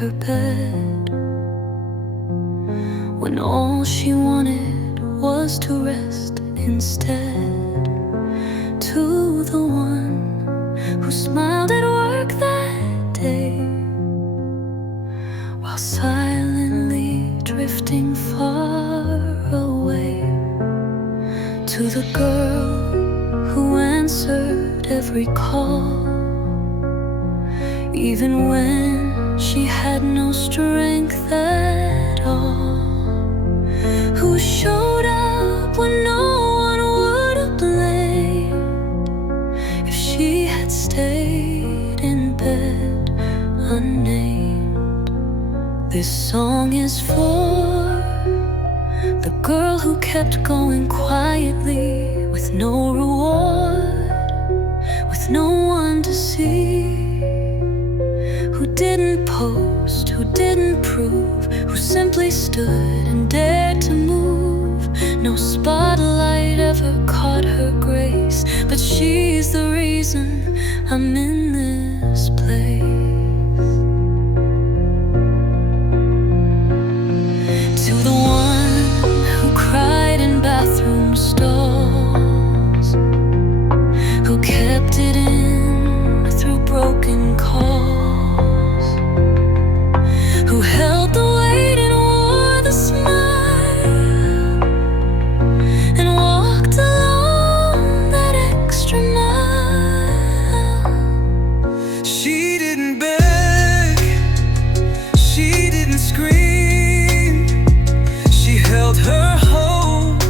her bed, when all she wanted was to rest instead. To the one who smiled at work that day, while silently drifting far away. To the girl who answered every call, even when she had no strength at all. Who showed up when no one would have blamed, if she had stayed in bed unnamed. This song is for the girl who kept going quietly, with no reward, with no one to see. Who didn't post, who didn't prove, who simply stood and dared to move. No spotlight ever caught her grace, but she's the reason I'm in this place. To the one who cried in bathroom stalls, who kept it in through broken calls, who held the weight and wore the smile, and walked along that extra mile. She didn't beg, she didn't scream, she held her hope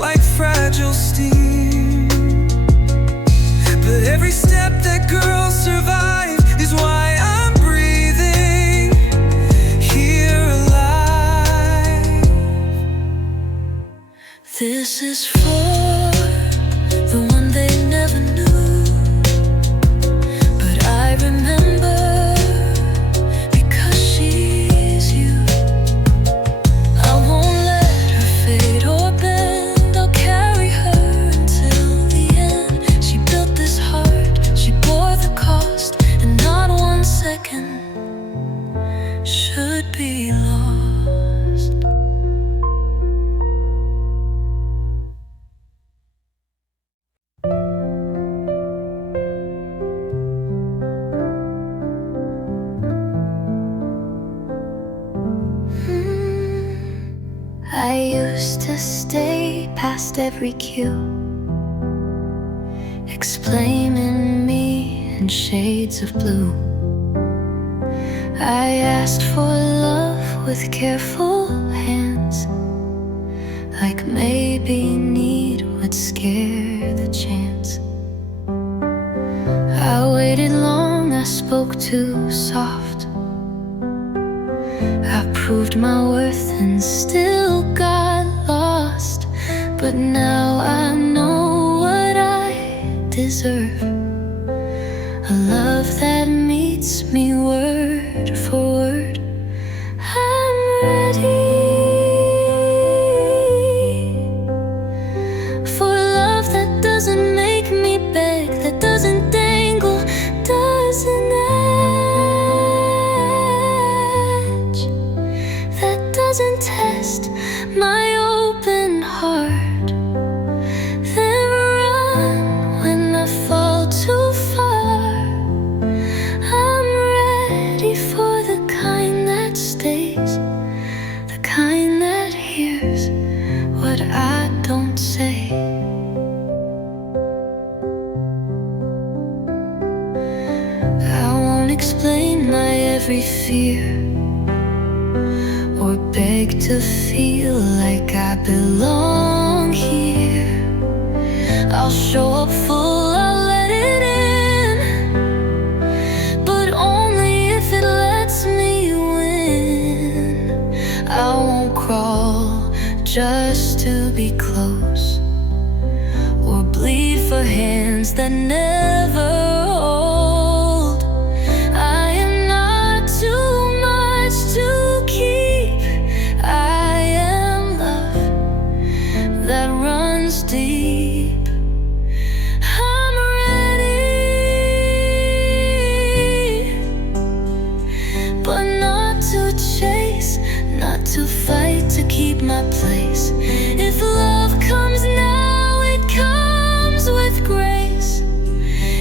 like fragile steam. But every step that girl survived is why I'm breathing here alive. This is for the one they never knew, but I remember because she's you. I won't let her fade or bend, I'll carry her until the end. She built this heart, she bore the cost, and not 1 second should be lost. I used to stay past every cue, explaining me in shades of blue. I asked for love with careful hands, like maybe need would scare the chance. I waited long, I spoke too soft, I proved my worth and still got lost. But now I know what I deserve, a love that meets me word for word. I'm ready for love that doesn't make me beg, that doesn't dangle, doesn't edge, that doesn't test my open heart, then run when I fall too far. I'm ready for the kind that stays, the kind that hears what I don't say. I won't explain my every fear, or beg to feel like I belong here. I'll show up full, I'll let it in, but only if it lets me win. I won't crawl just to be close, or bleed for hands that never hold. I am not too much to keep, I am love that runs deep. I'm ready, but to fight to keep my place. If love comes now, it comes with grace.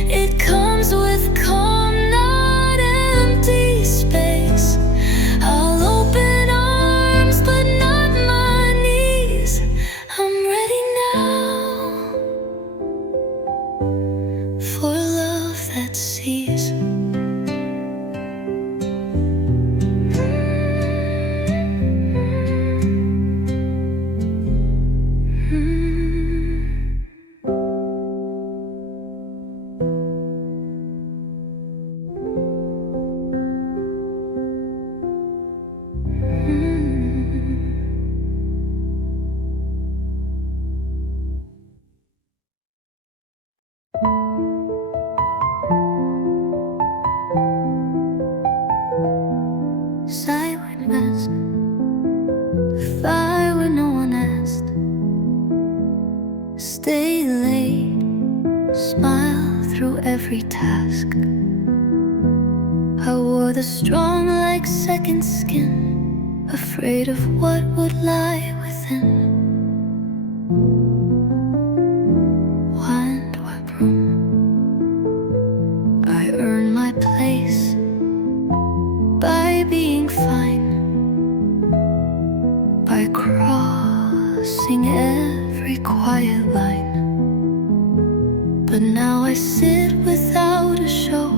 It comes with calm, not empty space. I'll open arms, but not my knees. I'm ready now for love that sees. Silent mask, the fire where no one asked. Stay late, smile through every task. I wore the strong like second skin, afraid of what would lie within. Wind whip room, I earned my place by being fine, by crossing every quiet line. But now I sit without a show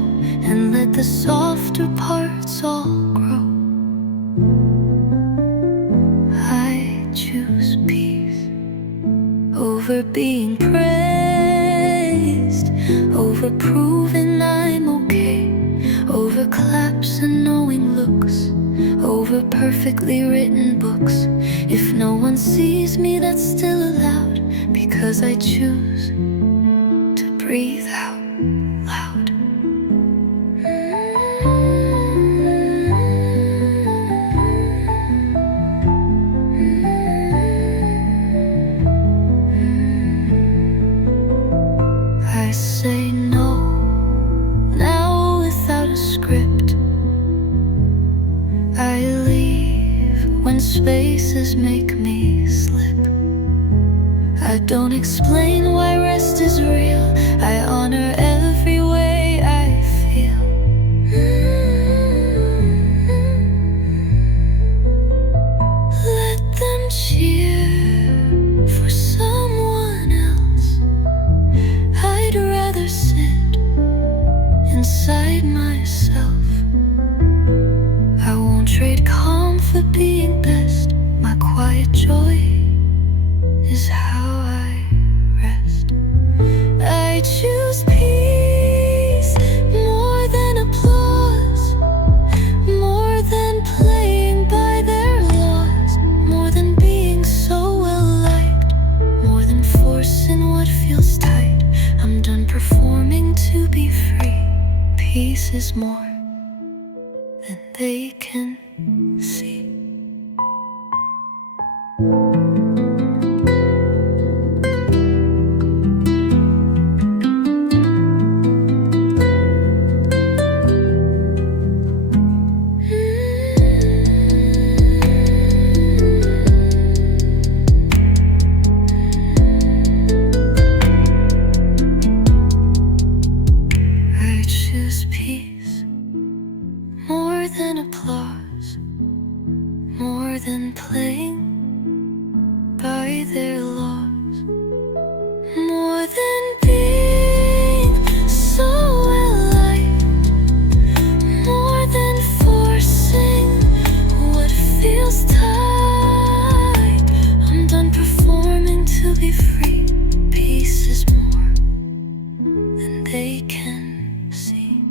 and let the softer parts all grow. I choose peace over being praised, over proving I'm okay, over claps and knowing looks, over perfectly written books. If no one sees me, that's still allowed, because I choose to breathe out loud. I say no now without a script. I leave when spaces make me slip. I don't explain why rest is real. I honor every way I feel. Let them cheer for someone else. I'd rather sit inside myself. I won't trade calm for being best. My quiet joy is how I rest. I choose peace more than applause, more than playing by their laws, more than being so well liked, more than forcing what feels tight. I'm done performing to be free. Peace is more than they can see. I choose peace more than applause, more than playing by their laws, more than being so well-liked, more than forcing what feels tight. I'm done performing to be free. Peace is more than they can see.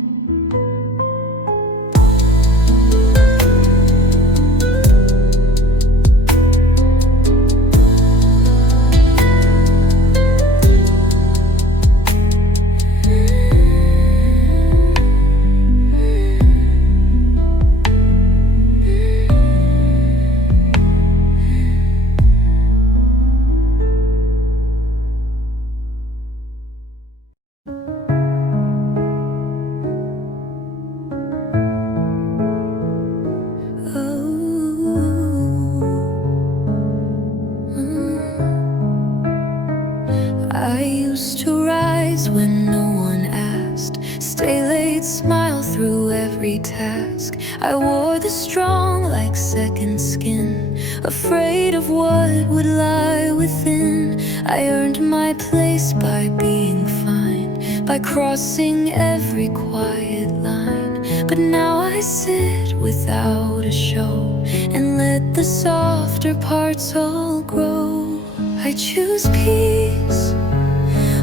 I wore the strong like second skin, afraid of what would lie within. I earned my place by being fine, by crossing every quiet line. But now I sit without a show and let the softer parts all grow. I choose peace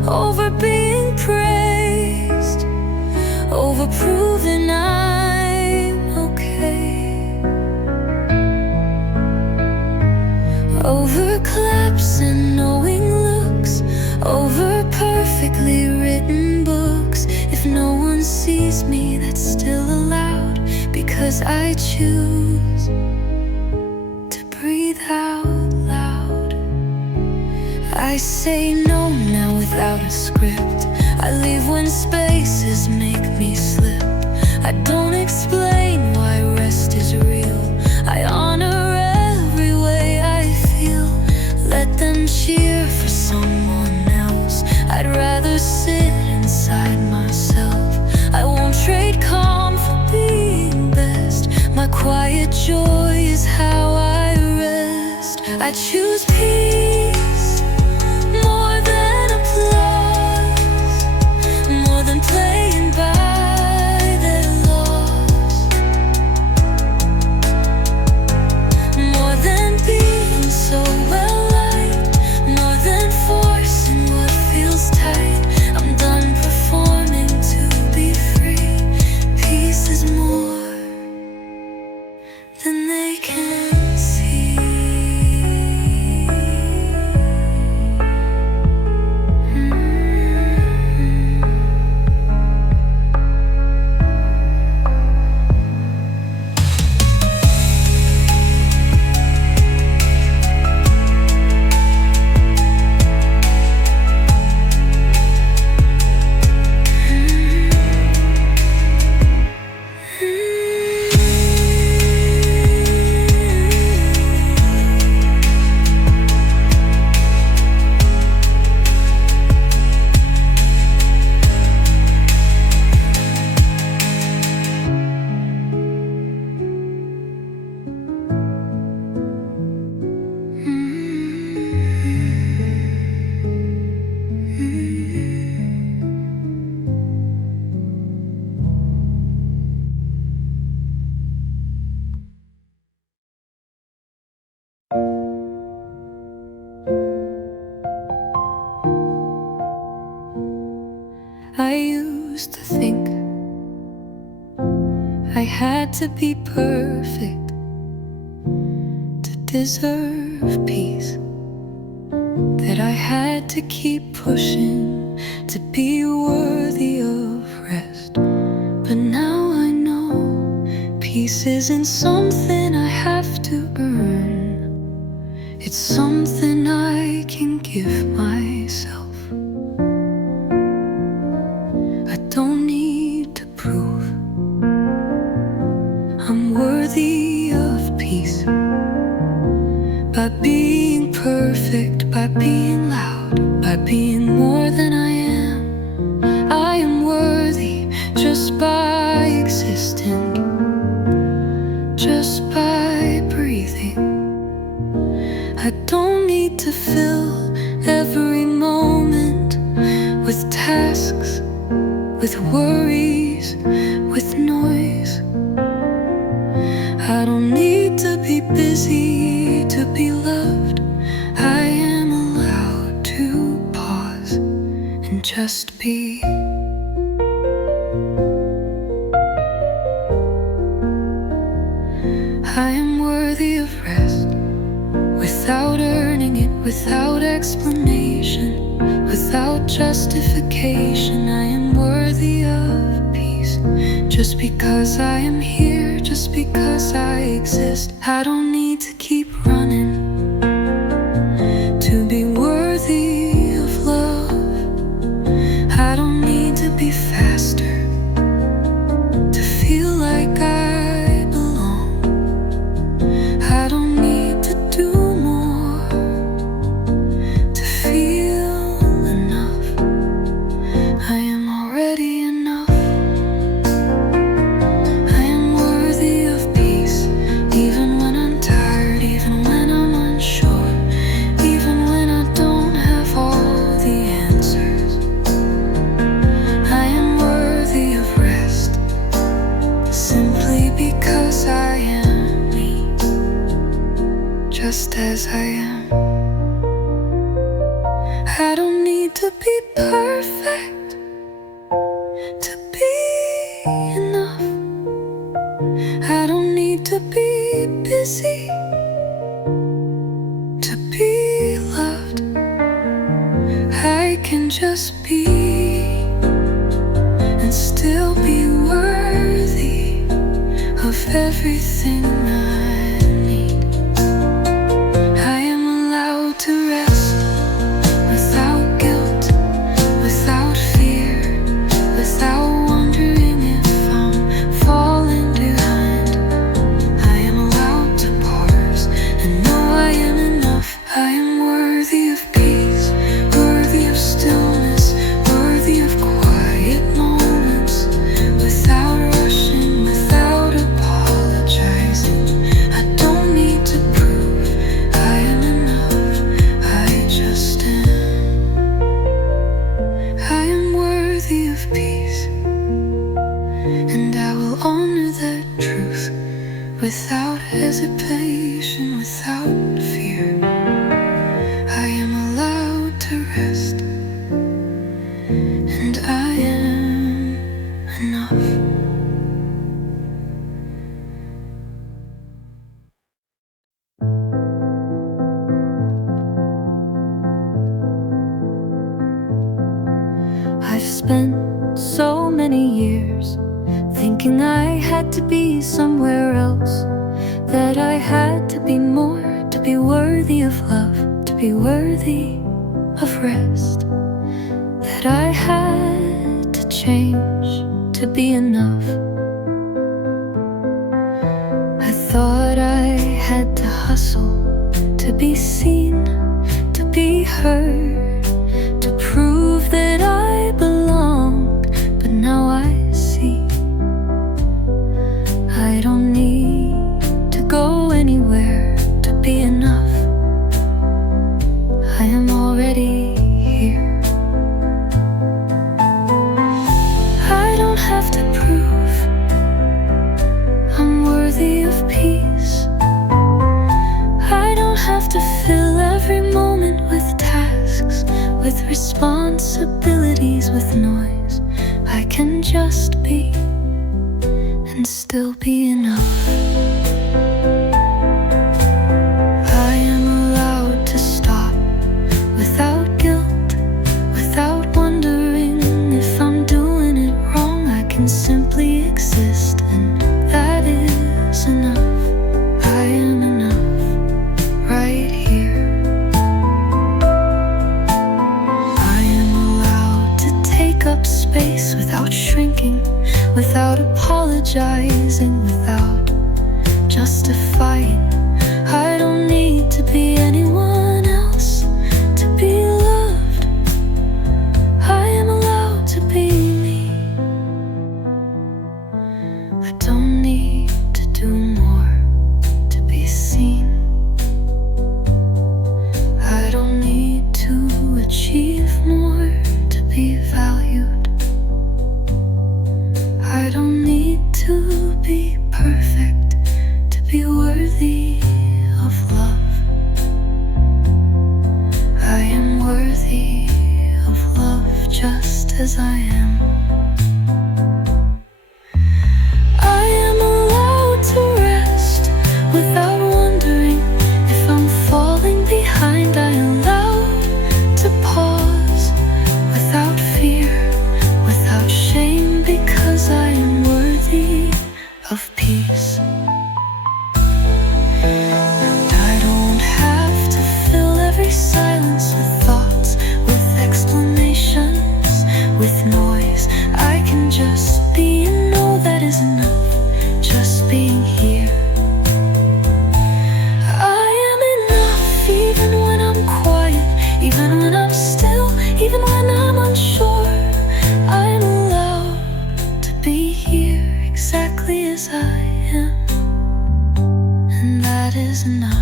over being praised, over proving I'm okay, over claps and knowing looks, over perfectly written books. If no one sees me, that's still allowed, because I choose to breathe out loud. I say no now without a script. I leave when spaces make me slip. I don't explain why rest is real. I honor every way I feel. Let them cheer for someone else. I'd rather sit inside myself. I won't trade calm for being best. My quiet joy is how I rest. I choose peace more than applause, more than playing by their laws, more than being so well liked, more than forcing what feels tight. I'm done performing to be free. Peace is more than they can see. I used to think I had to be perfect to deserve peace, that I had to keep pushing to be worthy of rest. But now I know peace isn't something I have to earn. It's something I can give myself. I don't need to prove I'm worthy of peace by being perfect, by being loud, by being more than I am. I am worthy just by existing, just by breathing. I don't need to fill every moment with tasks, with worries, with noise. I don't need to be busy to be loved. I am allowed to pause and just be. I am worthy of rest, without earning it, without explanation, without justification. I am worthy of peace, just because I am here, just because I exist. I don't need to keep running to be worthy of love. I don't need to be faster to feel like I belong. I don't need to do more to feel enough. I am already enough. I am worthy just as I am. I don't need to be perfect to be enough. I don't need to be busy to be loved. I can just be and still be worthy of everything I need. I am allowed to rest without guilt, without fear, without wondering if I'm falling behind. I am allowed to pause and know I am enough. I am worthy of peace, worthy of stillness, worthy of quiet moments, without rushing, without apologizing. I don't need to prove I am enough, I just am. I am worthy of peace, and I will honor that truth without hesitation, without fear. I am allowed to rest, and I am enough. I've spent so many years thinking I had to be somewhere else, that I had to be more to be worthy of love, to be worthy of rest, that I had to change to be enough. I thought I had to hustle to be seen, to be heard, to prove that I belonged. But now I see I don't need to go anywhere to be enough. I am already here. I don't have to prove I'm worthy of peace. I don't have to fill every moment with tasks, with responsibilities, with noise. I can just be and still be enough. I am allowed to stop without guilt, without wondering if I'm doing it wrong. I can simply exist, and that is enough. I am enough right here. I am allowed to take up space without shrinking, without apologizing, without justifying. I don't need to be anyone else to be loved. I am allowed to be me. I don't need to do more to be seen. I don't need to achieve more to be valued. I don't need to be perfect to be worthy of love. I am worthy of love just as I am. I am allowed to rest without wondering if I'm falling behind. I am allowed to pause without fear, without shame, because I am worthy of peace. And I don't have to fill every silence with thoughts, with explanations, with noise. I can just be and know that is enough, just being here. I am enough even when I'm quiet, even when I'm still, even when I'm unsure. I'm allowed to be here exactly as I am, and that is enough.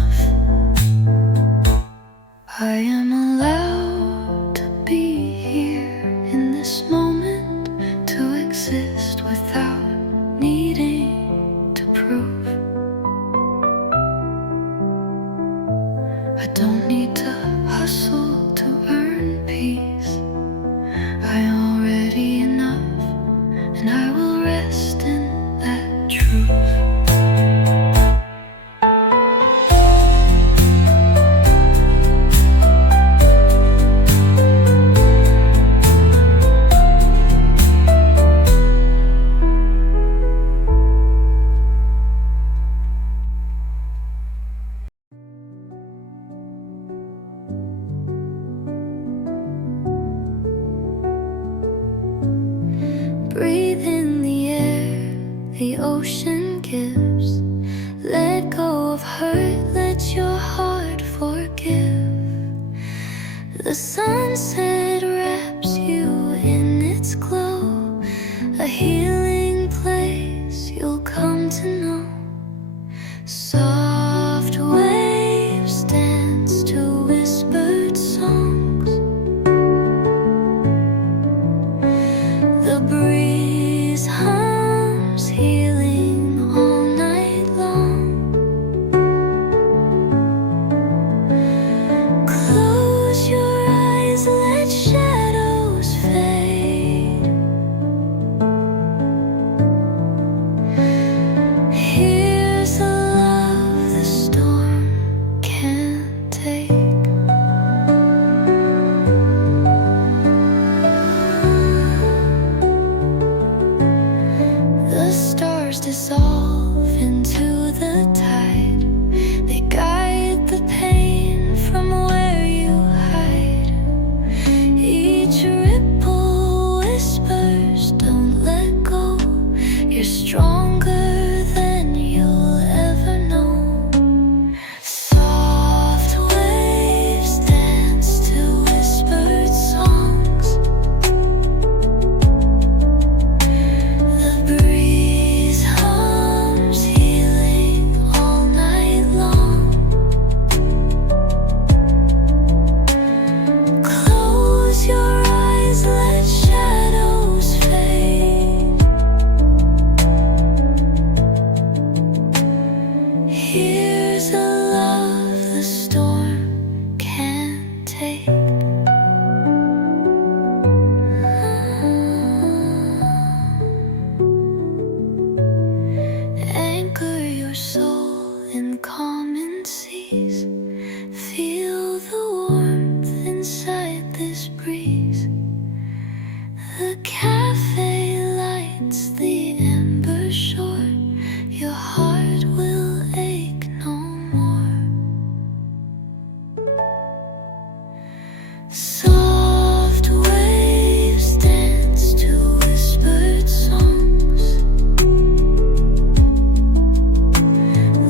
I am allowed to be here in this moment, to exist without needing to prove don't need to hustle to earn peace. I already enough, and I will rest in that truth. Breathe in the air the ocean gives. Let go of hurt, let your heart forgive. The sunset wraps you in its glow, a healing place you'll come to know. Soft waves dance to whispered songs. The breeze hums, healing all night long. Close your eyes, let shadows fade. Here's a love the storm can't take. The stars dissolve into the tide. They guide the pain from where you hide. Each ripple whispers, don't let go. You're stronger than you'll ever know. Soft waves dance to whispered songs. The breeze hums, healing all night long. Close your eyes, let shadows fade. Here's a love the storm can't take. Anchor your soul in common seas. Feel the warmth inside this breeze. The cafe lights the ember shore. Your heart will ache no more. Soft waves dance to whispered songs.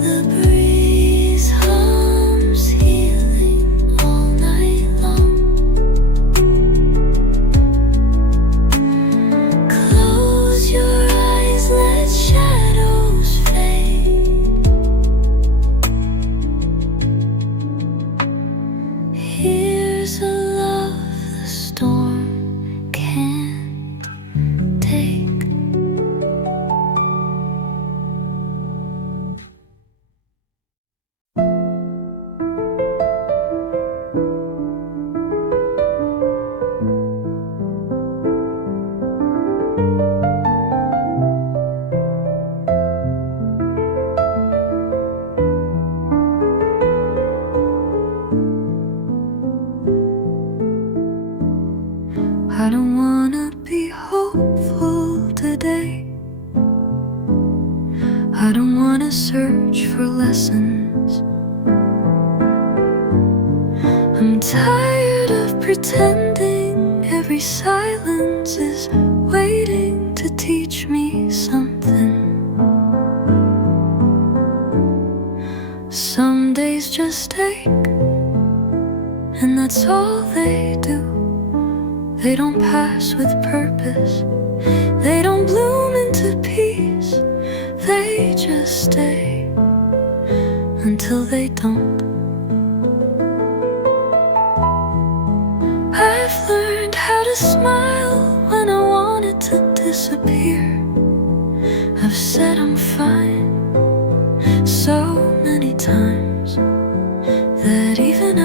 The breeze hums, healing all night long. Close your eyes, let shadows fade. Here's a love the storm can't take. I don't wanna be hopeful today. I don't wanna search for lessons. I'm tired of pretending every silence is waiting to teach me something. Some days just ache, and that's all they do. They don't pass with purpose. They don't bloom into peace. They just stay until they don't. I've learned how to smile when I wanted to disappear. I've said I'm fine so many times that even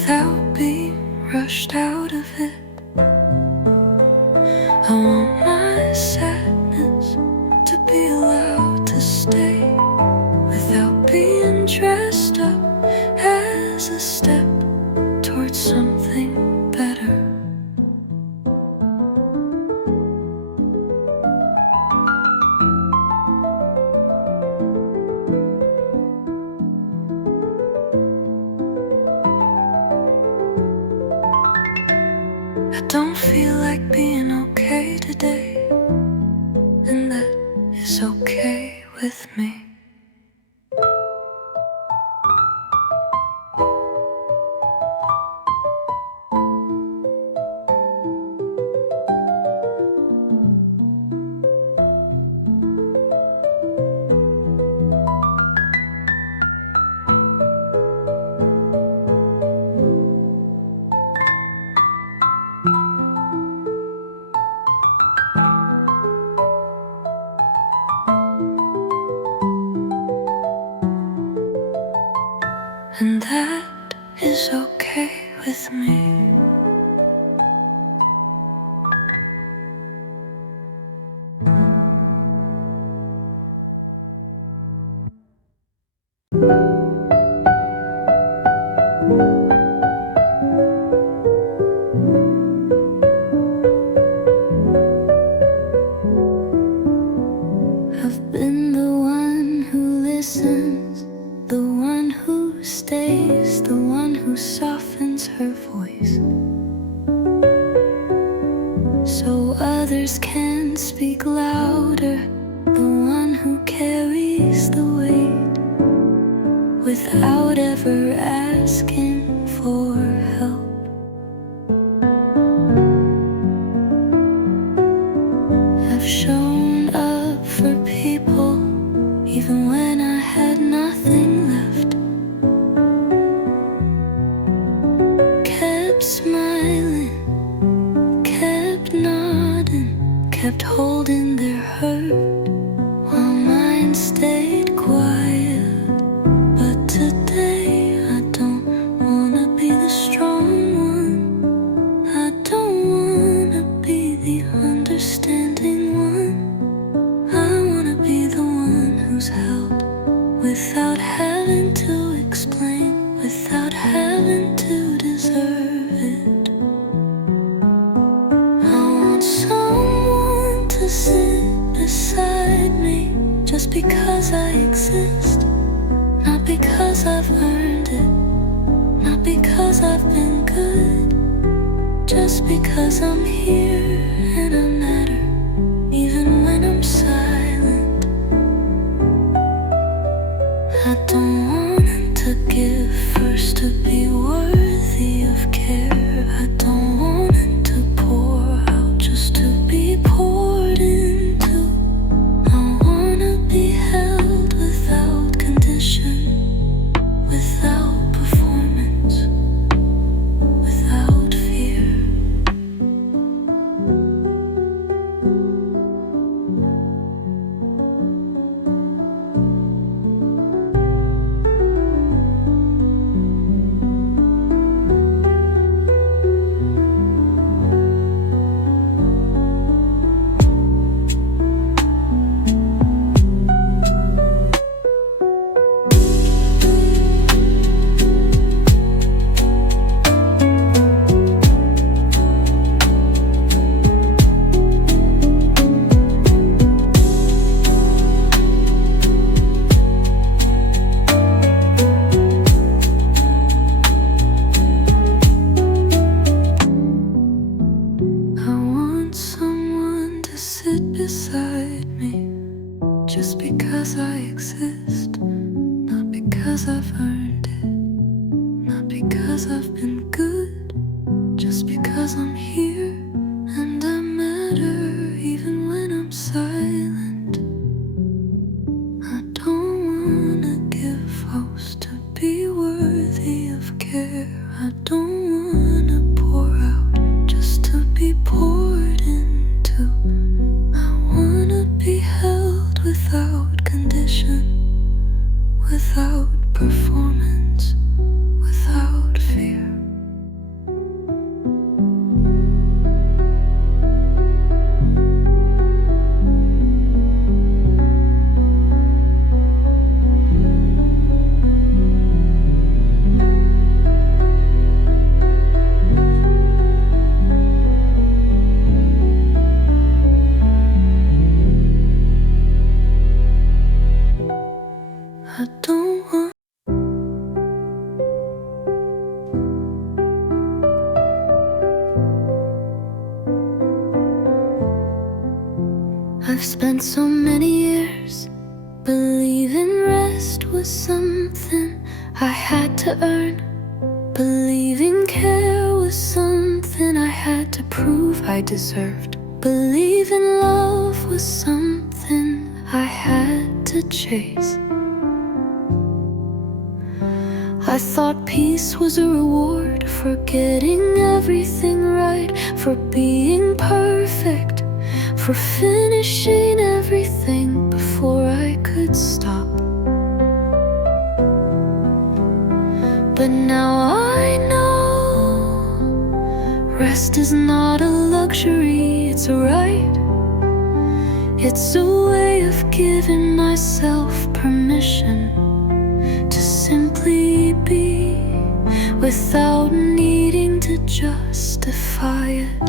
without being rushed out of it. I want my sadness to be allowed to stay without being dressed up as a step towards something better. I don't feel like being okay today, and that is okay with me. And that is okay with me. I've been the one who listens, the one who stays, the one who softens her voice, so others can speak louder, the one who carries the weight without ever asking for help. I've shown up for people even when I had nothing left, kept smiling, kept nodding, kept holding their hurt while mine stayed quiet. But today I don't wanna be the strong one, I don't wanna be the understanding one, I wanna be the one who's held without having to explain, without having to deserve it. I want someone to sit beside me just because I exist, not because I've earned it, not because I've been good, just because I'm here and I matter, even when I'm silent. I don't want to give first to be worthy of care, I don't want to pour out just to be poured into. I wanna be held without condition, without performance, without fear. I've spent so many years believing rest was something I had to earn, believing care was something I had to prove I deserved, believing love was something I had to chase. I thought peace was a reward for getting everything right, for being perfect, for finishing everything before I could stop. But now I know rest is not a luxury, it's a right. It's a way of giving myself permission to simply be without needing to justify it.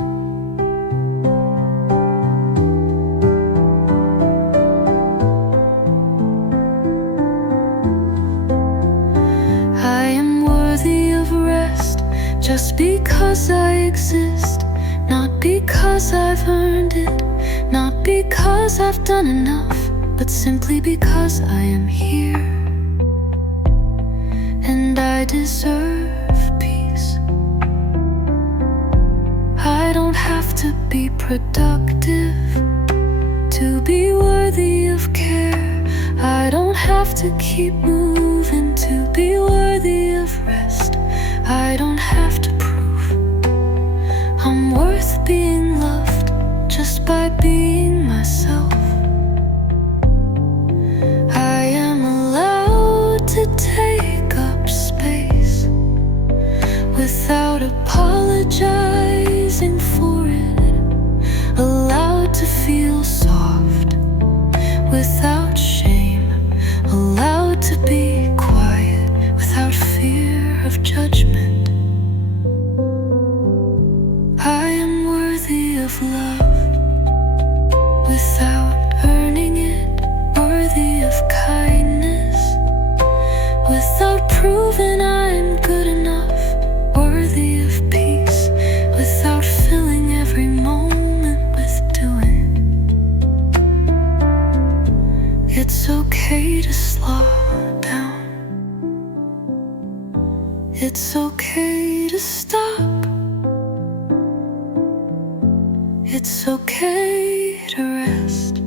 I am worthy of rest just because I exist, not because I've earned it, not because I've done enough, but simply because I am here. And I deserve peace. I don't have to be productive to be worthy of care. I don't have to keep moving to be worthy of rest. I don't have to prove I'm worth being loved just by being myself. I am allowed to take up space without apologizing for it, allowed to feel soft without shame, allowed to be quiet without fear of judgment. I am worthy of love without earning it, worthy of kindness without proving I'm good enough, worthy of peace without filling every moment with doing. It's okay to slow down. It's okay to stop. It's okay to rest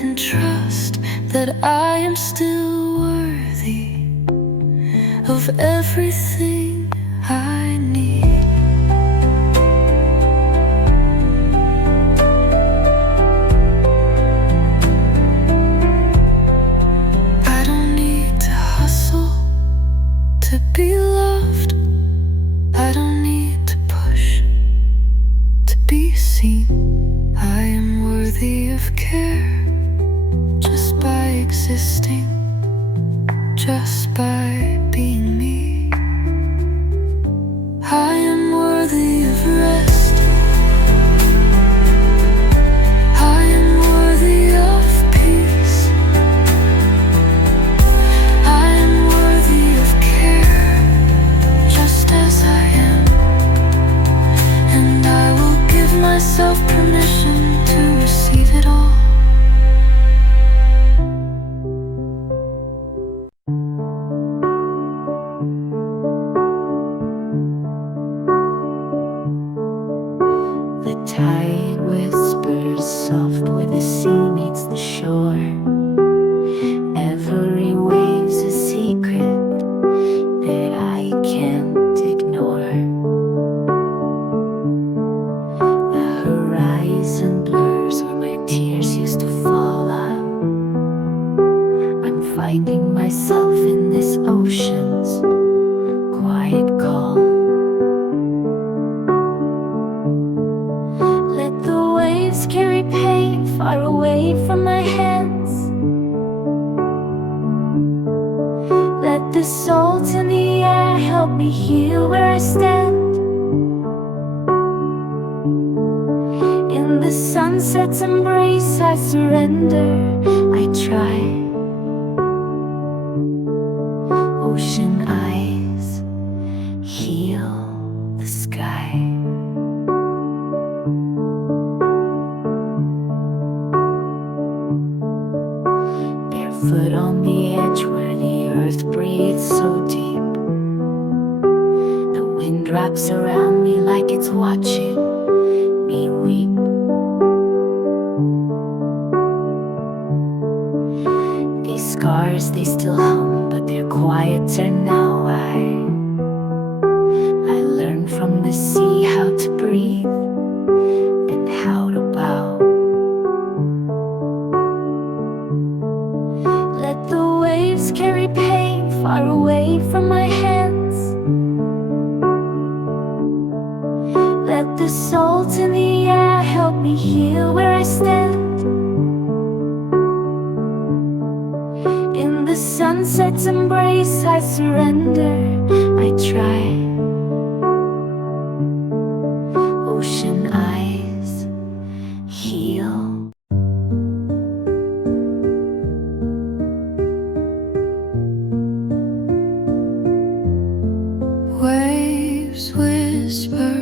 and trust that I am still worthy of everything I need. I don't need to hustle to be loved. I don't need to push to be seen. I am worthy of care just by existing, just by being me. I am worthy of rest. I am worthy of peace. I am worthy of care just as I am. And I will give myself permission to receive it all. The tide whispers soft where the sea meets the shore. Every wave's a secret that I can't ignore. The horizon blurs where my tears used to fall out. I'm finding myself in this ocean's quiet call. Let the waves carry pain far away from my hands. Let the salt in the air help me heal where I stand. In the sunset's embrace I surrender, I try. Ocean eyes heal the sky. wraps around me like it's watching me weep. These scars, they still hum, but they're quieter now. I learned from the sea how to breathe and how to bow. Let the waves carry pain far away from my hands. Let the salt in the air help me heal where I stand. In the sunset's embrace I surrender, I try. Ocean eyes heal. Waves whisper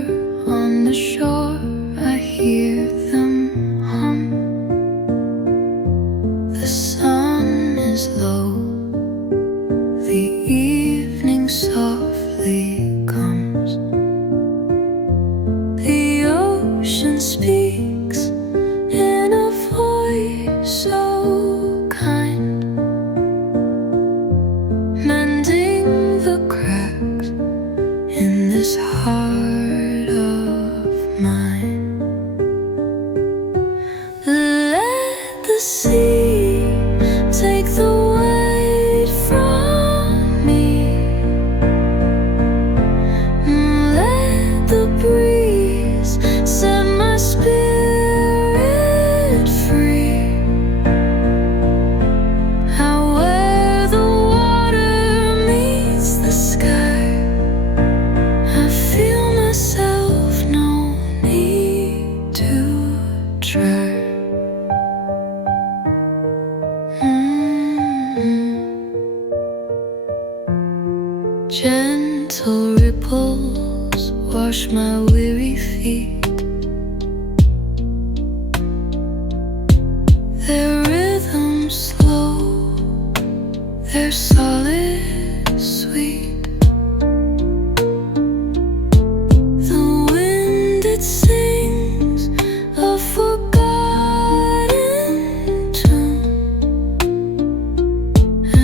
on the shore, I hear them hum. The sun is low, the evening softly comes. The ocean speaks in a voice so kind, mending the cracks in this heart of mine. Let the sea take the weight from me. Let the breeze set my spirit free. Out where the water meets the sky, I feel myself, no need to try. Gentle ripples wash my weary feet. Their rhythm slow, their solid sweet. The wind, it sings a forgotten tune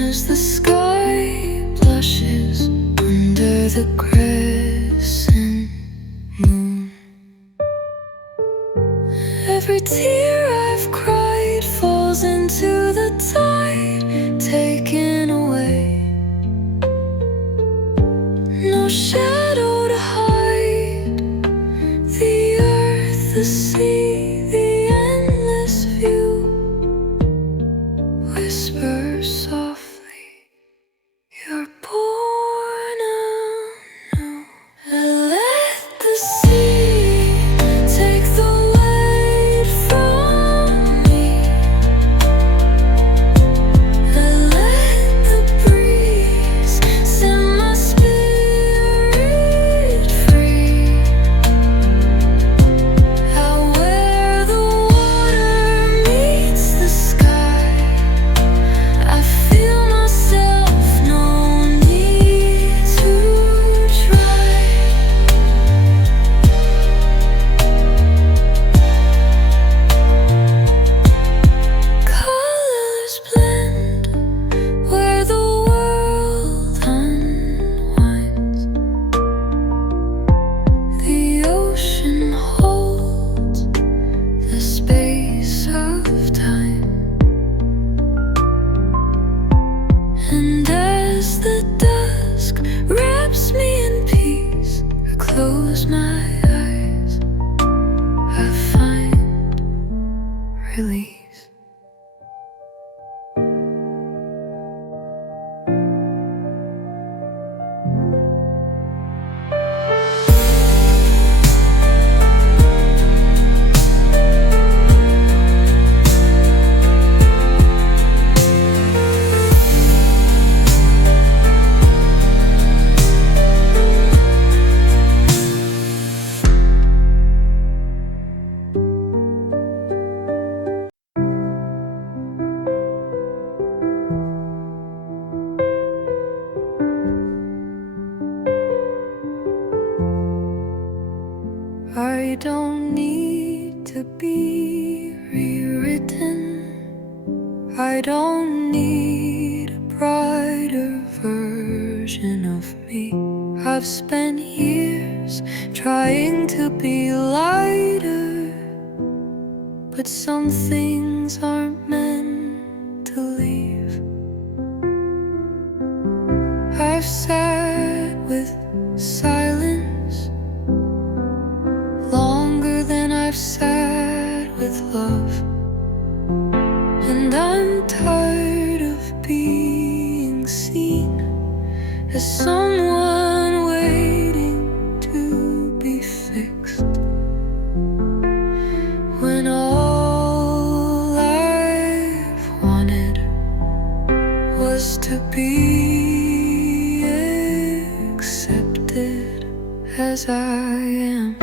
as the sky blushes under the crescent moon. Every tear I've cried falls into the tide, taken away. No shadow to hide. The earth, the sea, the endless view whisper softly, you're born anew. Let the sea take the weight from me. Let the breeze set my spirit free. Out where the water meets the sky, I feel myself, no need to try. Colors blend where the world unwinds. The ocean holds the space of time. And as the dusk wraps me in peace, I close my eyes, I find release. I don't need to be rewritten. I don't need a brighter version of me. I've spent years trying to be lighter, but some things aren't meant to leave. I've sat with silence longer than I've sat with love, and I'm tired of being seen as someone waiting to be fixed, when all I've wanted was to be accepted as I am.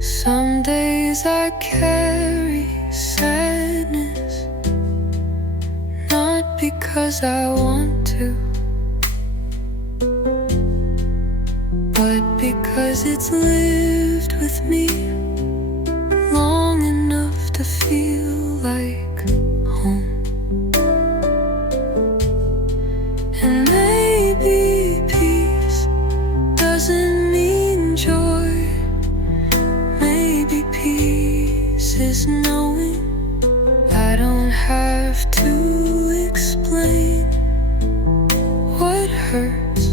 Some days I carry sadness, not because I want to, but because it's lived with me long enough to feel like home. And maybe peace doesn't mean joy. Maybe peace is knowing I don't have to explain what hurts,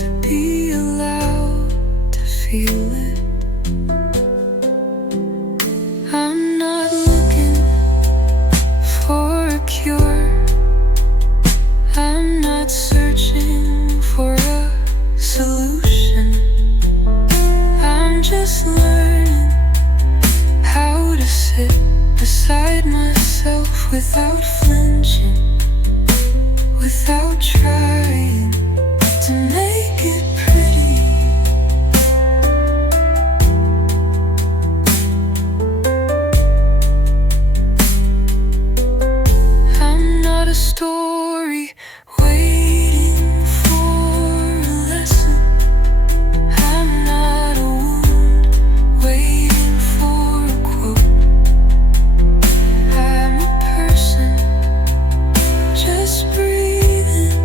to be allowed to feel it. I'm not looking for a cure. I'm not searching for a solution. I'm just learning how to sit beside myself without flinching, without trying to make it pretty. I'm not a story waiting for a lesson. I'm not a wound waiting for a quote. I'm a person just breathing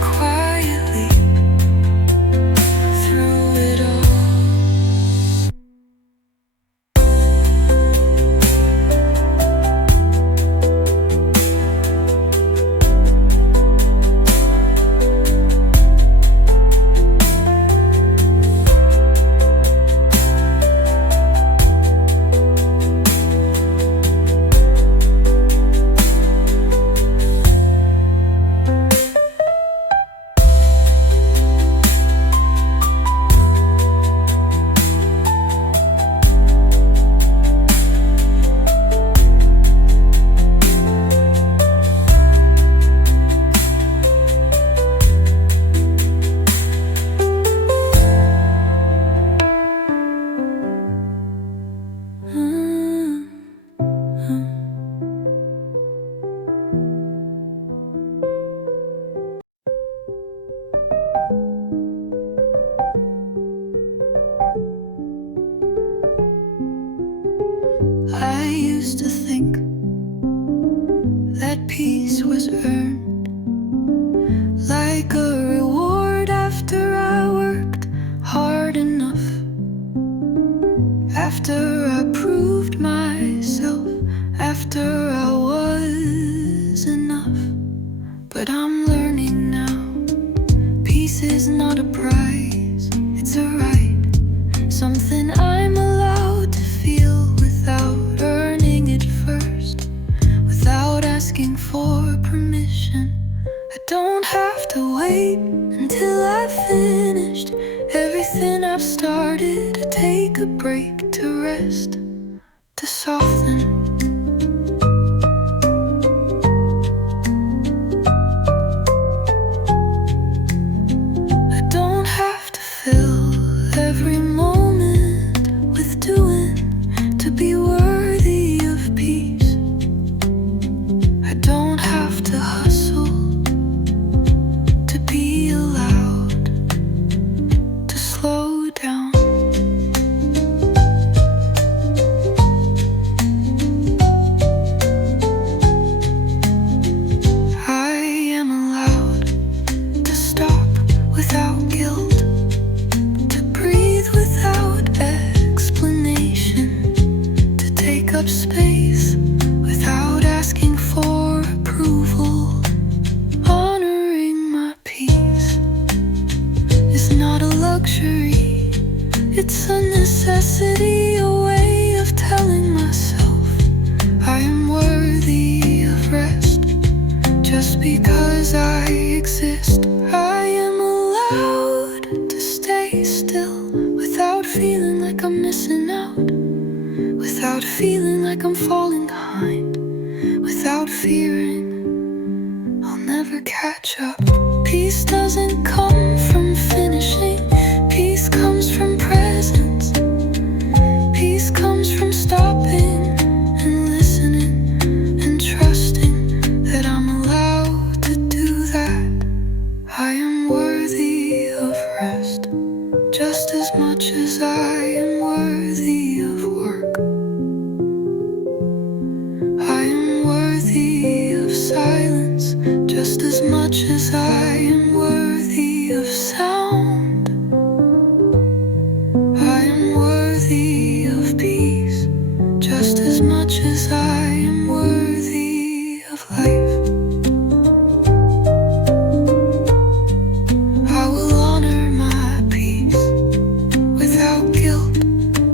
quietly through it all. I used to think that peace was earned, like a reward after I worked hard enough, after I proved myself, after I was enough. But I'm learning now, peace is not a prize, it's a right, something I'm allowed to feel without earning it first. up space without asking for approval. Honoring my peace is not a luxury, it's a necessity, a way of telling myself I am worthy of rest. Just because I exist, I am allowed to stay still without feeling like I'm missing out, without feeling like I'm falling behind, without fearing I'll never catch up. Peace doesn't come from finishing, peace comes from presence. Peace comes from stopping and listening and trusting that I'm allowed to do that. I am worthy of rest just as much as I am worthy of work. I am worthy of silence just as much as I am worthy of sound. I am worthy of peace just as much as I am worthy of life. I will honor my peace without guilt,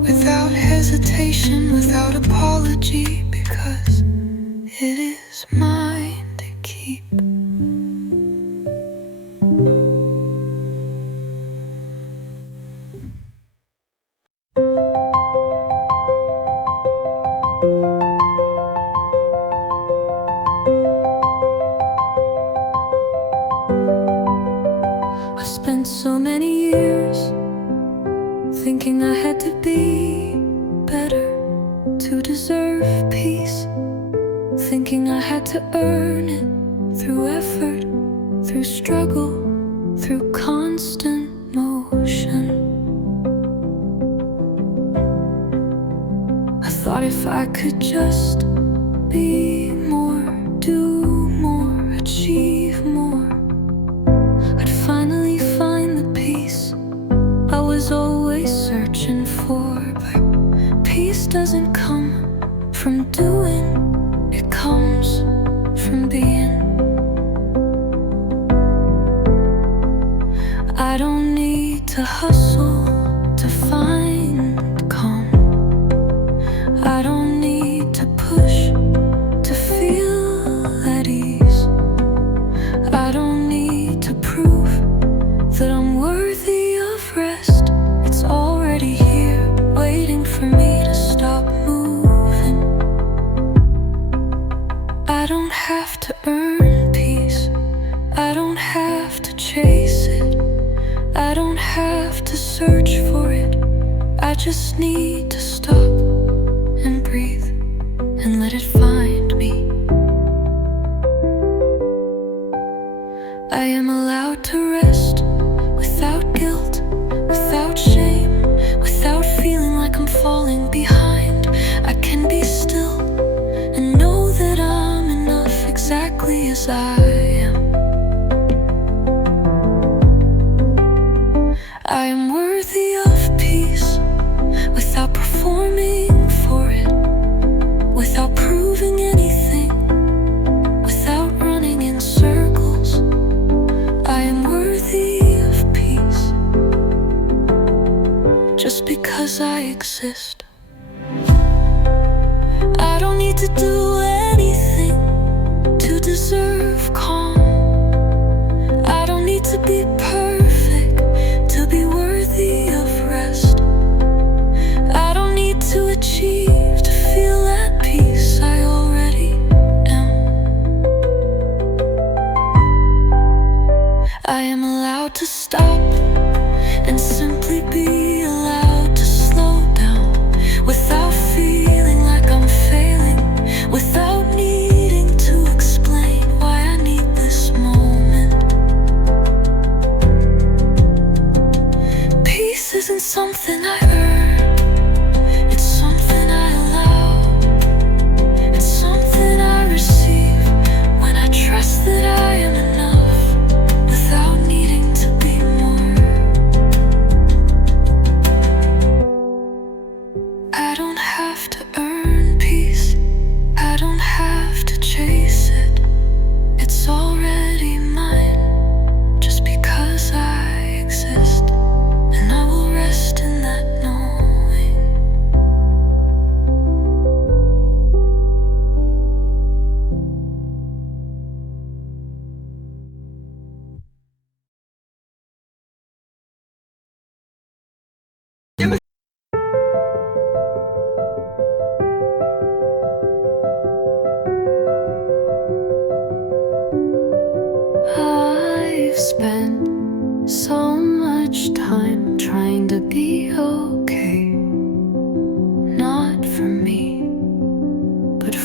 without hesitation, without apology, because it is mine to keep. I spent so many years thinking I had to be better to deserve peace, thinking I had to earn it through effort, through struggle, through constant motion. I thought if I could just be more, do more, achieve more, I'd finally find the peace I was always searching for. But peace doesn't come from doing, it comes from being. I don't need to hustle to find calm. I don't need to push to feel at ease. I don't need to prove that I'm worthy of rest. It's already here, waiting for me to stop moving. I don't have to earn peace, I don't have to chase it, I don't have to search for it. I just need to stop and breathe and let it find me. I am allowed to rest without guilt, without shame, without feeling like I'm falling behind. I can be still and know that I'm enough exactly as I am. I am worthy of peace without performing for it, without proving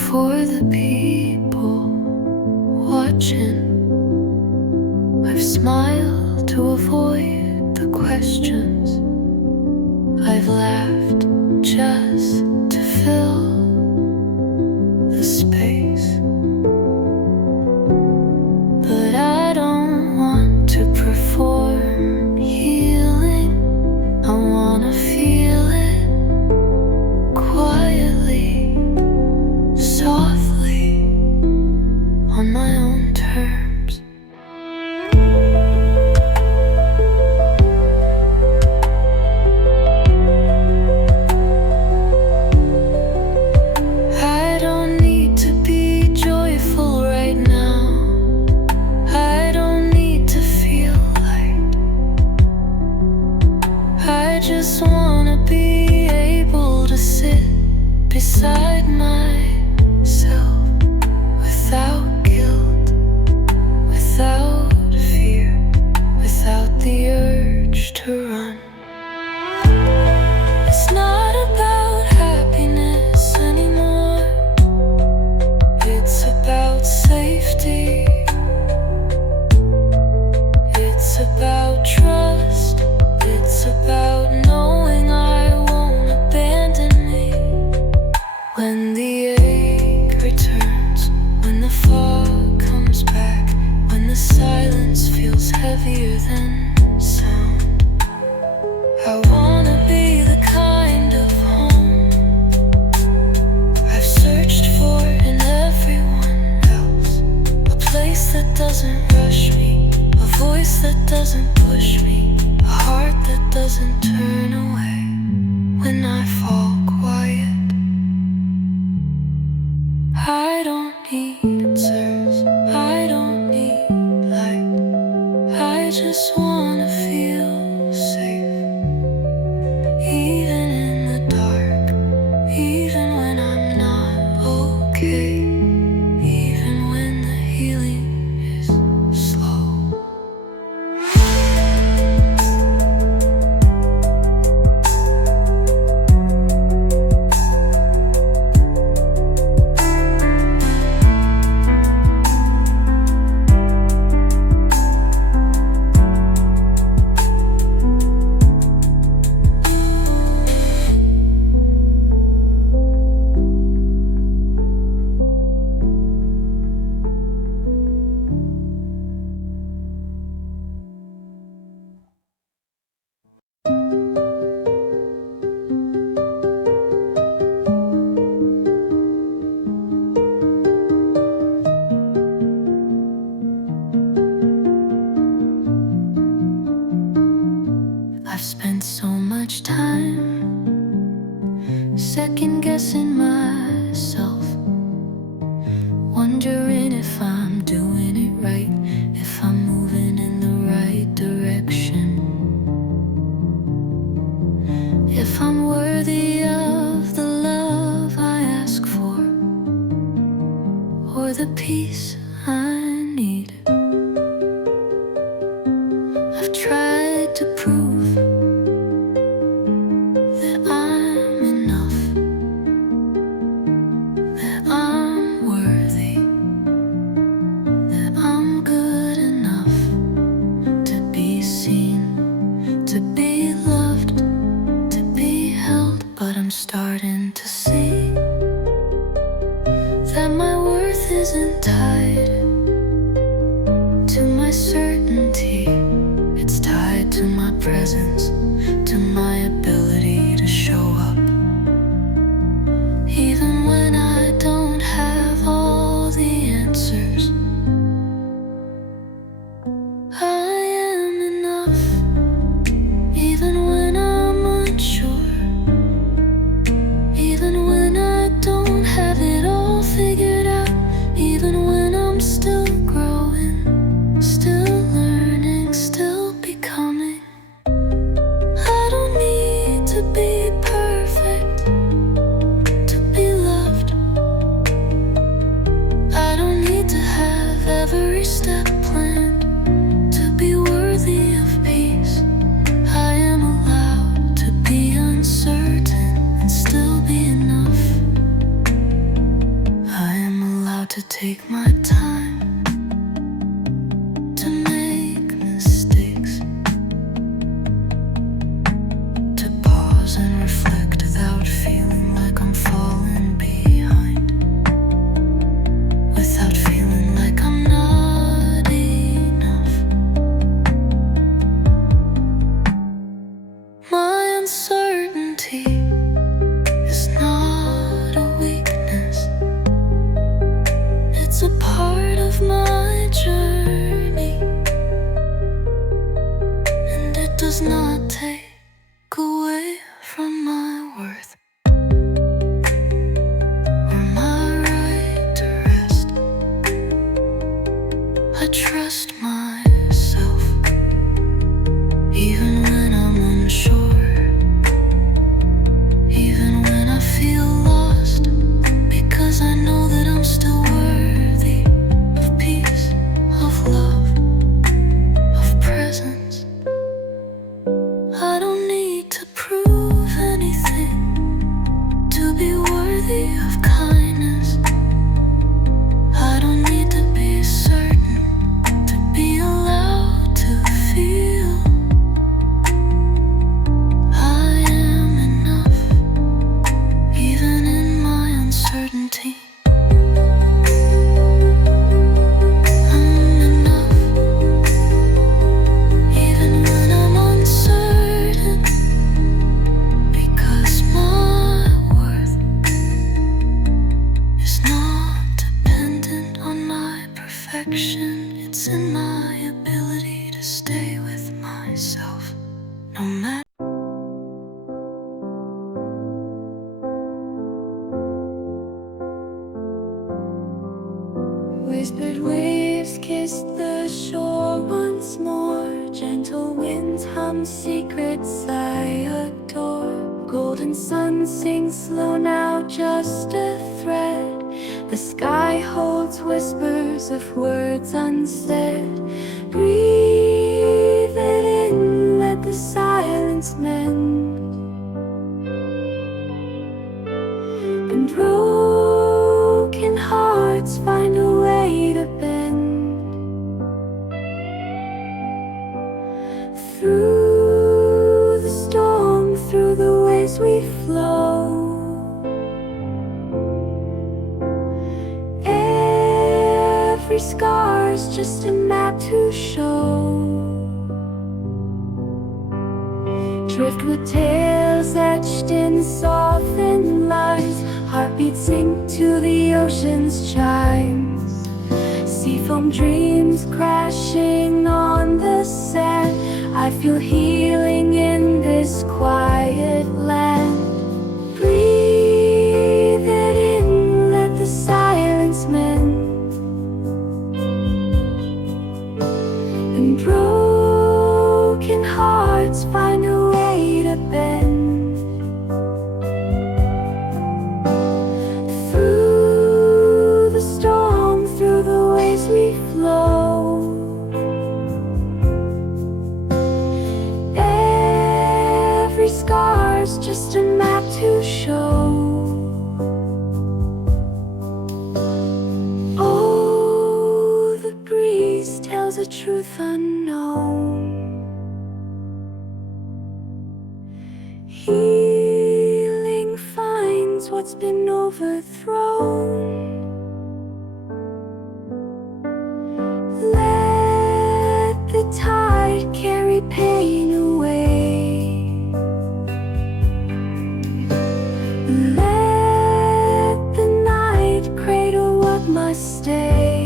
for the people watching. I've smiled to avoid the questions. I've laughed just to fill the space. But I don't want to perform healing. I wanna feel it quietly, softly, on my own terms. I don't need to be joyful right now. I don't need to feel light. I just wanna be able to sit beside myself without guilt, without fear, without the urge to run. It's not about happiness anymore. It's about safety. It's about trust. It's about knowing I won't abandon me. When the ache returns, when the fog comes back, when the silence feels heavier than sound, I wanna be the kind of home I've searched for in everyone else. A place that doesn't rush me, a voice that doesn't push me, a heart that doesn't turn away when I fall quiet. I don't need answers, I don't need light. I just wanna feel safe, even in the dark, even when I'm not okay, even when the healing is slow. I've spent so much time second guessing myself, wondering if I'm doing it right, if I'm moving in the right direction, if I'm worthy of the love I ask for, or the peace I need. I've tried to prove that I'm enough, that I'm worthy, that I'm good enough to be seen, to be loved, to be held. But I'm starting to see that my worth isn't tied to my certainty. It's tied to my presence, to my ability to show up, even when I don't have all the answers. I am enough, even when I'm unsure, even when I don't have it all figured out, even when I'm to take my time to make mistakes, to pause and reflect without feeling like I'm falling behind, without feeling like I'm not enough. My uncertainty is not a weakness, it's a part of my journey, and it does not take away from my worth or my right to rest. I trust myself even when I'm unsure, even when I feel lost, because I know that I'm still worthy of peace, of love, of presence. I don't need to prove anything to be worthy of kindness. I don't need to be certain to be allowed to feel. I am enough, even in my uncertainty. I'm enough, even when I'm uncertain, because my worth is not dependent on my perfection. It's in my ability to stay with myself, no matter. Whispered waves kiss the shore once more. Gentle winds hum secrets I adore. Golden sun sings slow now, just a thread. The sky holds whispers of words unsaid. Breathe it in, let the silence mend. And broken hearts find a way to bend. Through the storm, through the waves we flow. Every scar's just a map to show. Driftwood tales etched in softened lines. Heartbeats sync to the ocean's chimes. Seafoam dreams crashing on the sand. I feel healing in this quiet land. Breathe it in, let the silence mend. And broken hearts find a way to bend. Through the storm, through the waves we flow. Every scar's just a map to show. Oh, the breeze tells a truth unknown. Healing finds what's been overthrown. Let the tide carry pain away. Let the night cradle what must stay.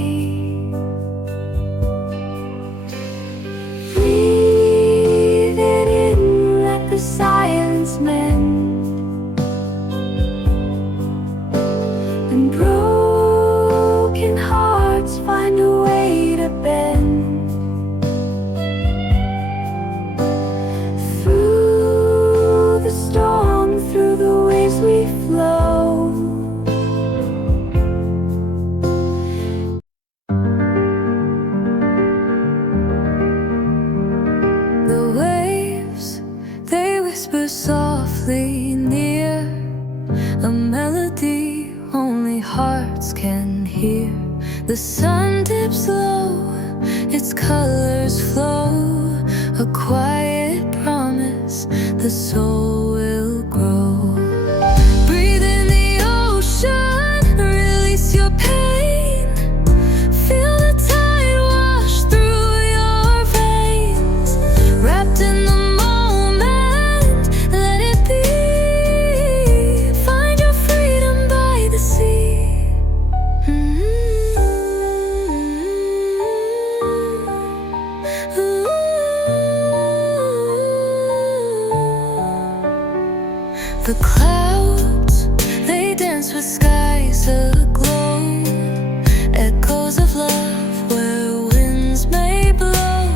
Breathe it in, let the silence mend. And broken hearts find a way to bend. Through the storm, through the waves we flow. hearts can hear. The sun dips low, its colors flow, a quiet promise the soul will grow. Breathe in the ocean, release your pain. Feel the tide wash through your veins. Wrapped in the moment, let it be. Find your freedom by the sea. The clouds, they dance with skies aglow. Echoes of love where winds may blow.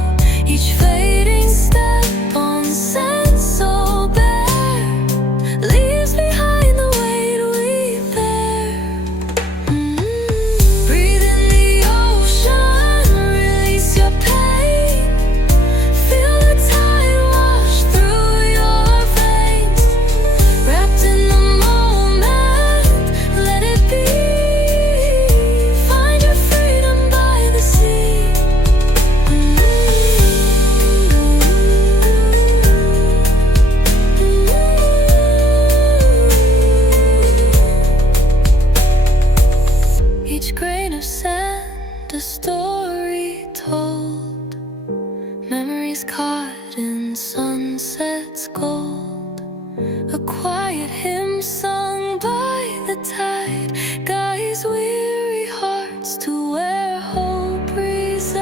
Each fading step on sand so bare leaves behind the weight we bear. Breathe in the ocean, release your pain. Feel the tide wash through your veins. Wrapped in the moment, let it be. Find your freedom by the sea. Each grain of sand, a story told. Memories caught in sunset's gold. A quiet hymn sung by the tide guides weary hearts to where hope resides.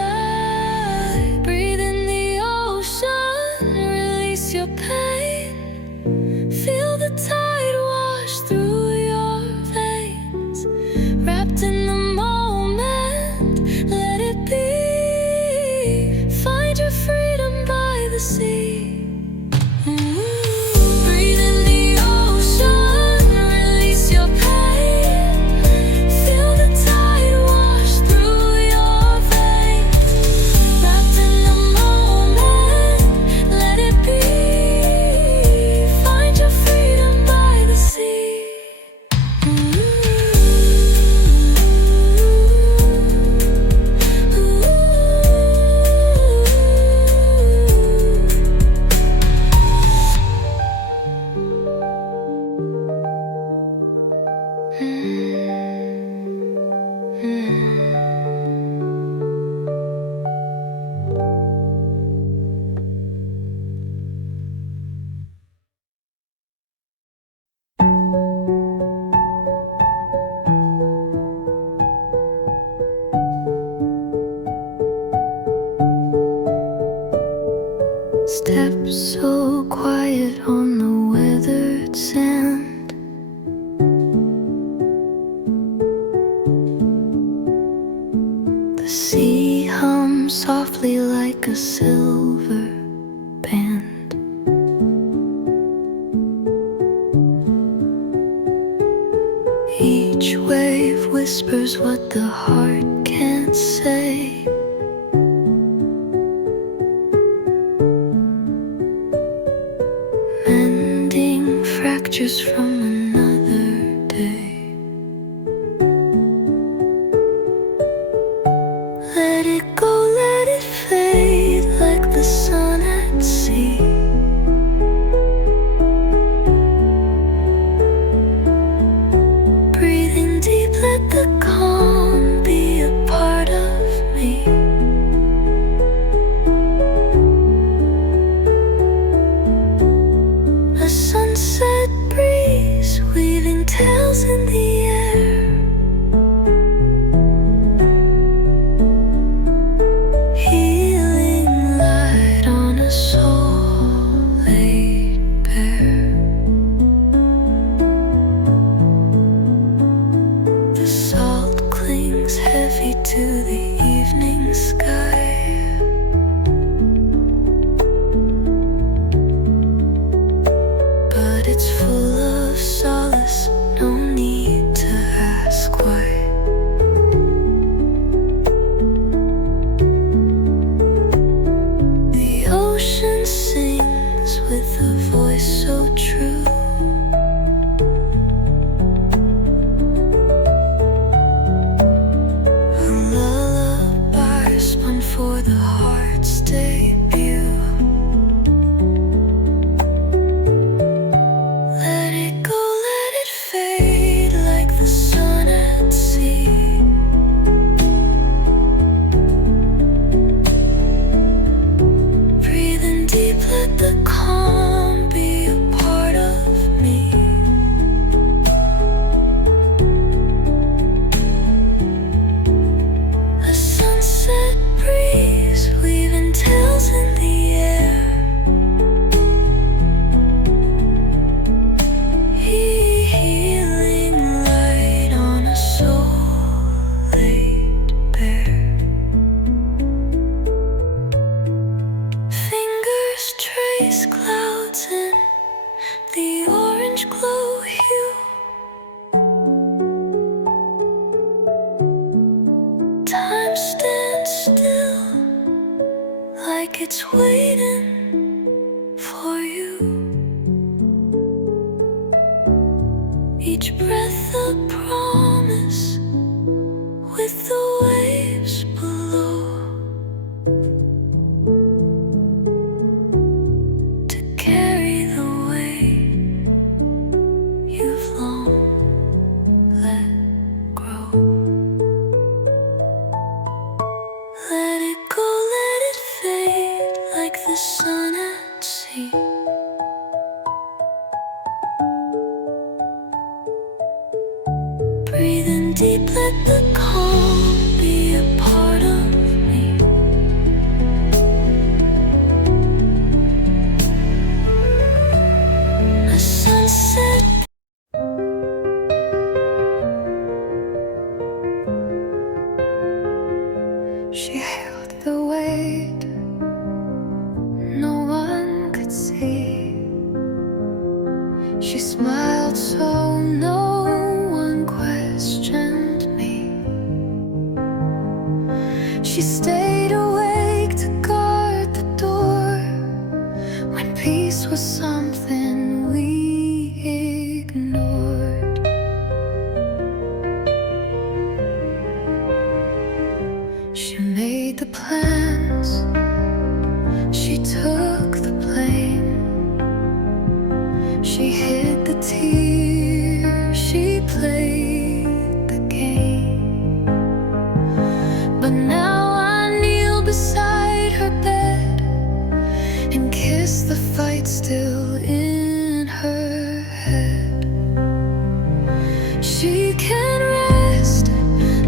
Breathe in the ocean, release your pain. Feel the tide wash through your veins. Wrapped in the moment, let it be. Find your freedom by the sea. Breathe in the ocean, release your pain. Feel the tide wash through your veins. Wrapped in the moment, let it be. Find your freedom by the sea. Steps so quiet on the weathered sand. The sea hums softly like a silver band. Each wave whispers what the heart can't say. Mending fractures from another day. Let it go, let it fade like the sun at sea. Breathing deep, let the calm be a part of me. A sunset breeze weaving tales in the air. it's waiting for you. Each breath a promise with the waves below, to carry the weight you've long let grow. Let it go, let it fade like the sun at sea. Breathing deep, let the calm be a part of me. A sunset. She held the weight no one could see. She smiled so no one questioned me. She stayed awake to guard the door when peace was something we ignored. She made the plans, she took the blame. She hid the tears, she played the game. But now I kneel beside her bed and kiss the fight still in her head. She can rest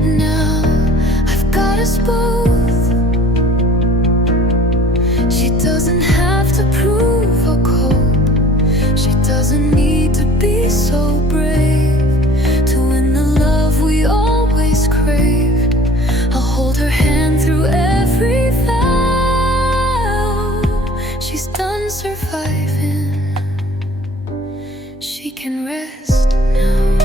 now, I've got us both. She doesn't have to prove or cope. She doesn't need to be so brave to win the love we always craved. I'll hold her hand through every vow. She's done surviving, she can rest now.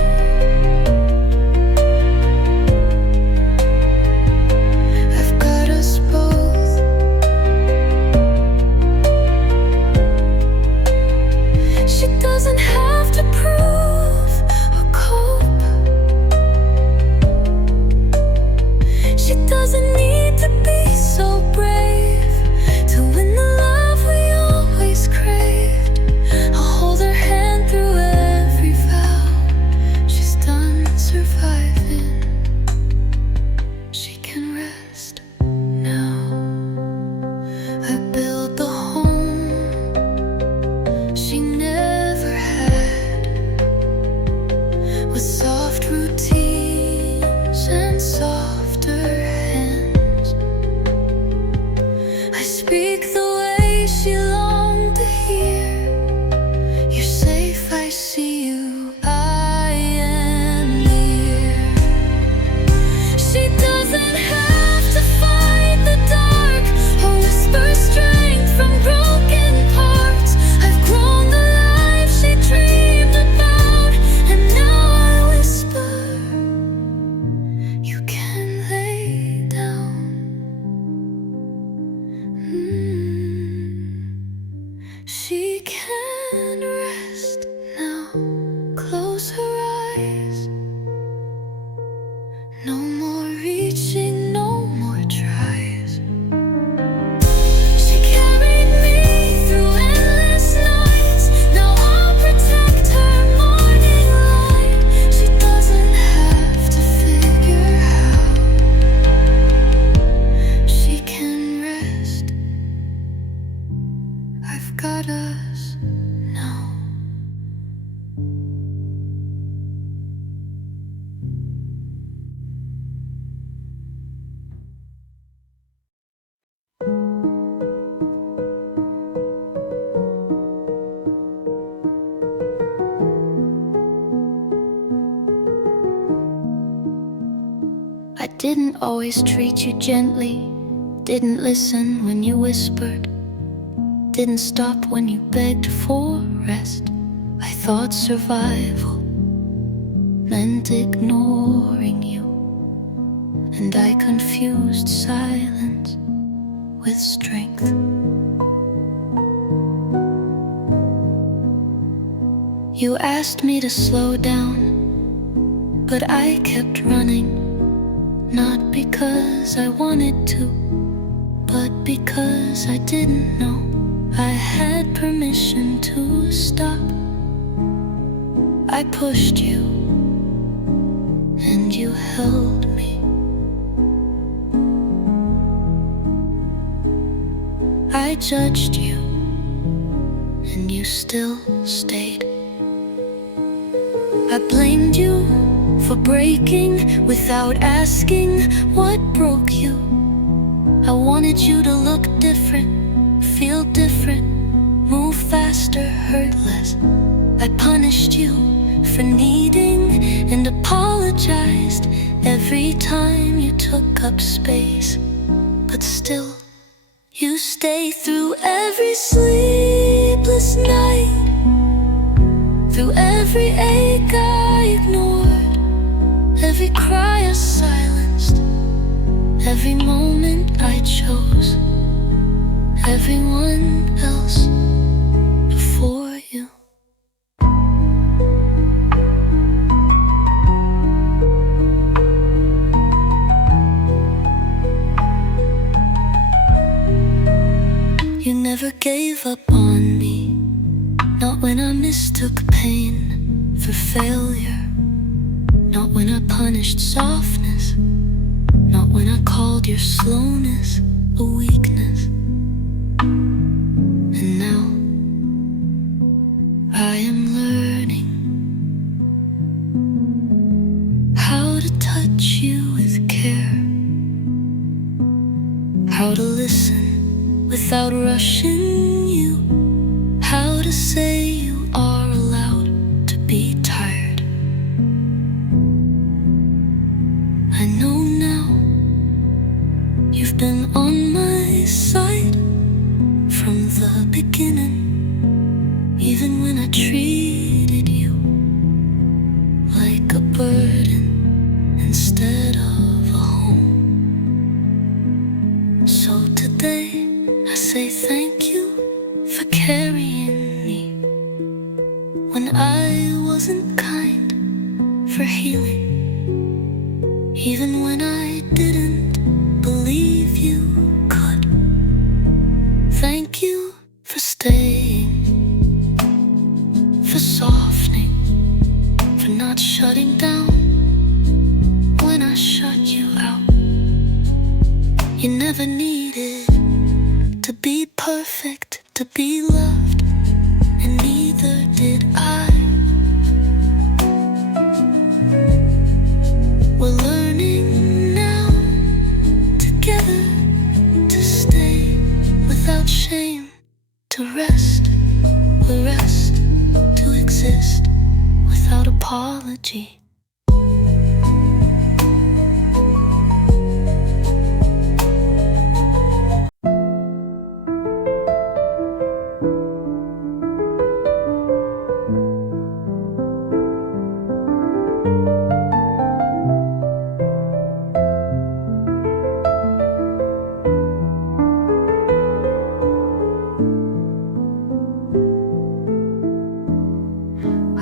I've got us both. She doesn't have to prove or cope. She doesn't need to be so brave to win the love we always craved. I'll hold her hand through every vow. She's done surviving, she can rest now. I built the home she never had, with soft routines and softer hands. I speak the way she longed to hear. You're safe, I see you, I am near. She doesn't have to fight the dark or whisper strength from broken parts. I've grown the life she dreamed about, and now I whisper, you can lay down. She can rest now. Close her eyes. No more reaching, no more tries. She carried me through endless nights. Now I'll protect her morning light. She doesn't have to figure out. She can rest. I've got us now. I didn't always treat you gently, didn't listen when you whispered, didn't stop when you begged for rest. I thought survival meant ignoring you, and I confused silence with strength. You asked me to slow down, but I kept running. Not because I wanted to, but because I didn't know I had permission to stop. I pushed you, and you held me. I judged you, and you still stayed. I blamed you for breaking without asking what broke you. I wanted you to look different, feel different, move faster, hurt less. I punished you for needing and apologized every time you took up space. But still, you stay through every sleepless night, through every ache I ignored, every cry I silenced, every moment I chose everyone else before you. You never gave up on me, not when I mistook pain for failure, not when I punished softness, not when I called your slowness a weakness. And now I am learning how to touch you with care, how to listen without rushing you, how to say you are allowed to be tired. I know now you've been on my side from the beginning, even when I treated you like a burden instead of a home. So today I say thank you for carrying me when I wasn't kind, for healing even when I didn't believe you could. Thank you for staying, for softening, for not shutting down when I shut you out. You never needed to be perfect to be loved, and neither did I. We're learning now together to stay without shame, to rest, we rest, to exist without apology.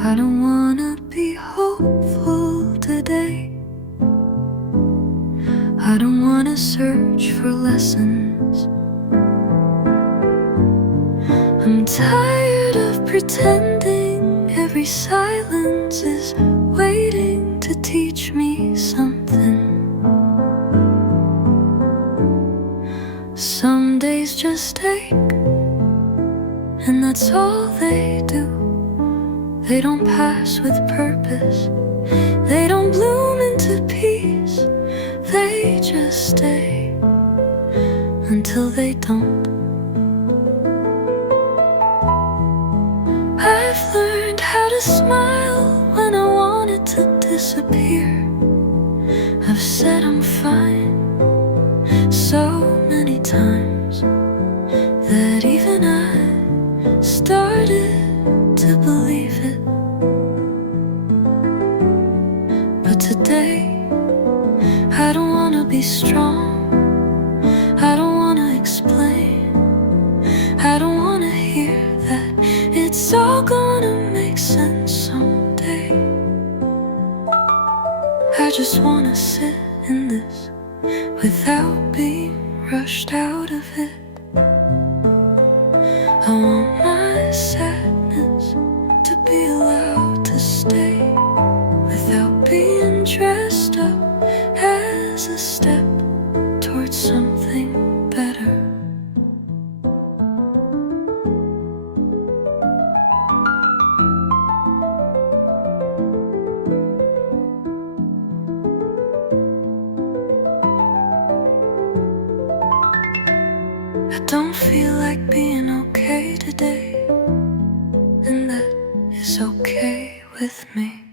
I don't wanna be hopeful today. I don't wanna search for lessons. I'm tired of pretending every silence is waiting to teach me something. Some days just ache, and that's all they do. They don't pass with purpose, they don't bloom into peace. They just stay until they don't. I've learned how to smile when I wanted to disappear. I've said I'm fine so many times that even I started to believe it. But today I don't wanna be strong, I don't wanna explain, I don't wanna hear that it's all gonna make sense sit in this without being rushed out of it. I want my sadness to be allowed to stay without being dressed up as a step towards something better. I don't feel like being okay today, and that is okay with me.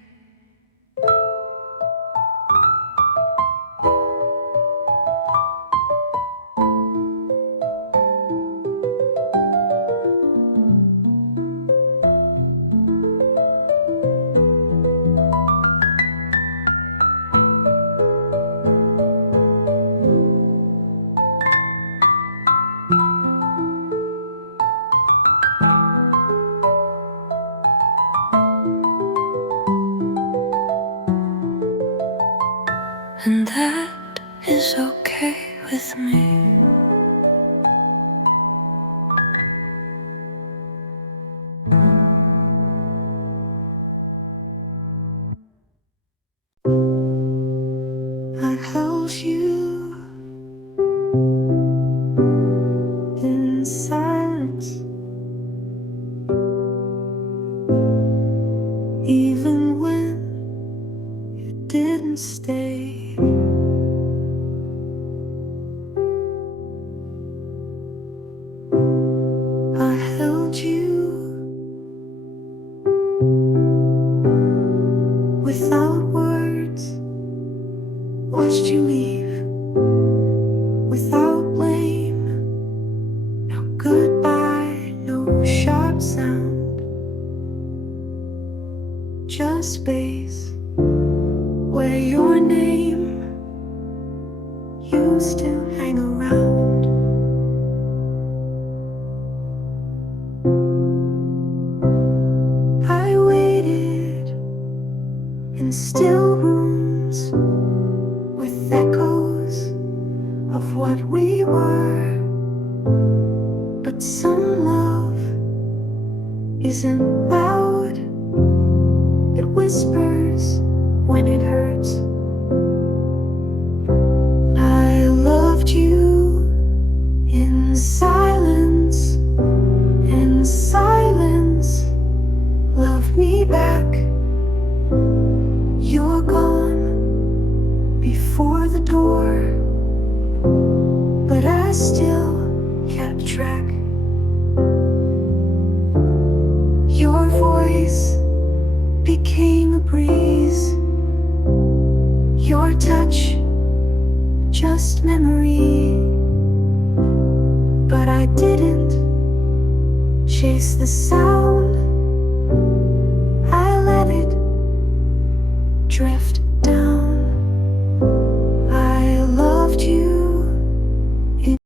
And that is okay with me. I held you in silence, even when you didn't stay. I held you without words, watched you leave without blame. No goodbye, no sharp sound, just space where your name used to hang around. I waited in still rooms with echoes of what we were, but some love isn't loud, it whispers when it hurts. I loved you in silence, and silence loved me back. You're gone before the door, but I still kept track. Your voice became a breeze, your touch just memory. But I didn't chase the sound,